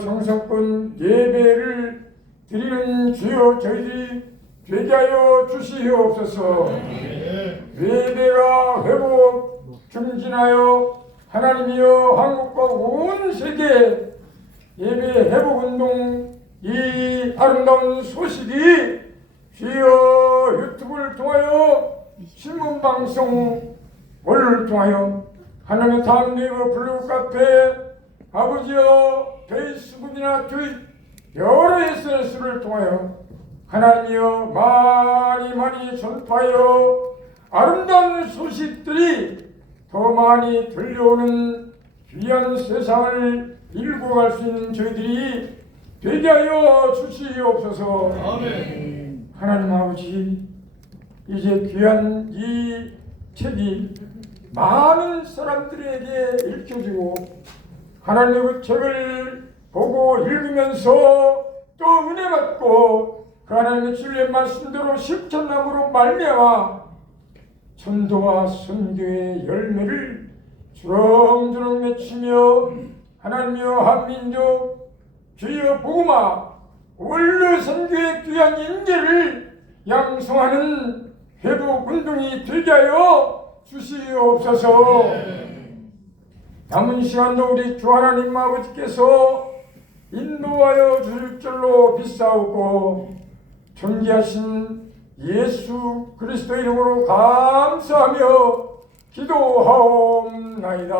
정성권 예배를 드리는 주여 저희들이 되게 하여 주시옵소서. 예배가 회복 증진하여 하나님이여 한국과 온 세계 예배 회복 운동 이 아름다운 소식이 주여 유튜브를 통하여 신문 방송을 통하여 하나님의 다음 네이버 블로그 카페 아버지여 페이스북이나 트윗 여러 SNS를 통하여 하나님이여 많이 많이 전파하여 아름다운 소식들이 더 많이 들려오는 귀한 세상을 일구 갈수 있는 저희들이 되게 하여 주시옵소서. 하나님 아버지 이제 귀한 이 책이 많은 사람들에게 읽혀지고 하나님의 책을 보고 읽으면서 또 은혜 받고 그 하나님의 진리의 말씀대로 실천함으로 말미암아 전도와 선교의 열매를 주렁주렁 맺히며 하나님여 한민족 주여 복음아 원로 선교의 귀한 인재를 양성하는 회복 운동이 되게 하여 주시옵소서. 남은 시간도 우리 주 하나님 아버지께서 인도하여 주실 줄로 비싸우고 존귀하신 예수 그리스도 이름으로 감사하며 기도하옵나이다.